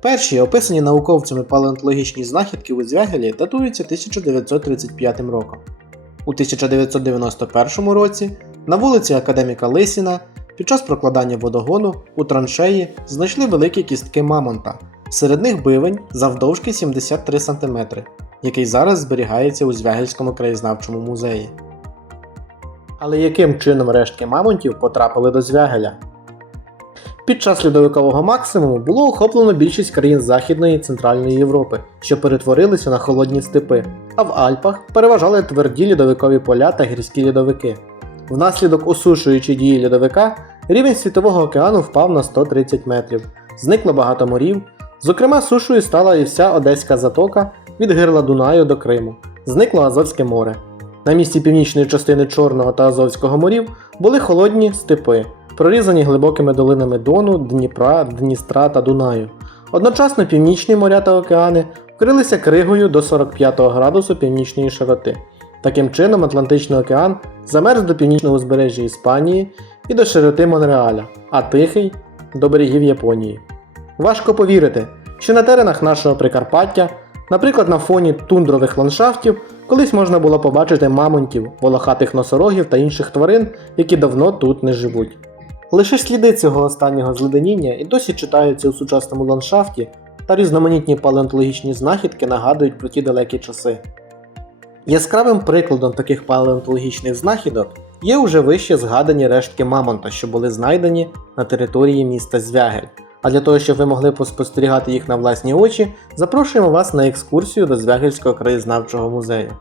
Перші описані науковцями палеонтологічні знахідки у Звягелі датуються 1935 роком. У 1991 році на вулиці Академіка Лисіна під час прокладання водогону у траншеї знайшли великі кістки мамонта, серед них бивень завдовжки 73 см, який зараз зберігається у Звягельському краєзнавчому музеї. Але яким чином рештки мамонтів потрапили до Звягеля? Під час льодовикового максимуму було охоплено більшість країн Західної і Центральної Європи, що перетворилися на холодні степи, а в Альпах переважали тверді льодовикові поля та гірські льодовики. Внаслідок осушуючої дії льодовика рівень світового океану впав на 130 метрів, зникло багато морів, зокрема сушою стала і вся Одеська затока від гирла Дунаю до Криму, зникло Азовське море. На місці північної частини Чорного та Азовського морів були холодні степи, прорізані глибокими долинами Дону, Дніпра, Дністра та Дунаю. Одночасно північні моря та океани вкрилися кригою до 45 градусу північної широти. Таким чином, Атлантичний океан замерз до північного узбережжя Іспанії і до широти Монреаля, а Тихий до берегів Японії. Важко повірити, що на теренах нашого Прикарпаття, наприклад, на фоні тундрових ландшафтів, колись можна було побачити мамонтів, волохатих носорогів та інших тварин, які давно тут не живуть. Лише сліди цього останнього зледеніння і досі читаються у сучасному ландшафті, та різноманітні палеонтологічні знахідки нагадують про ті далекі часи. Яскравим прикладом таких палеонтологічних знахідок є уже вище згадані рештки мамонта, що були знайдені на території міста Звягель. А для того, щоб ви могли поспостерігати їх на власні очі, запрошуємо вас на екскурсію до Звягельського краєзнавчого музею.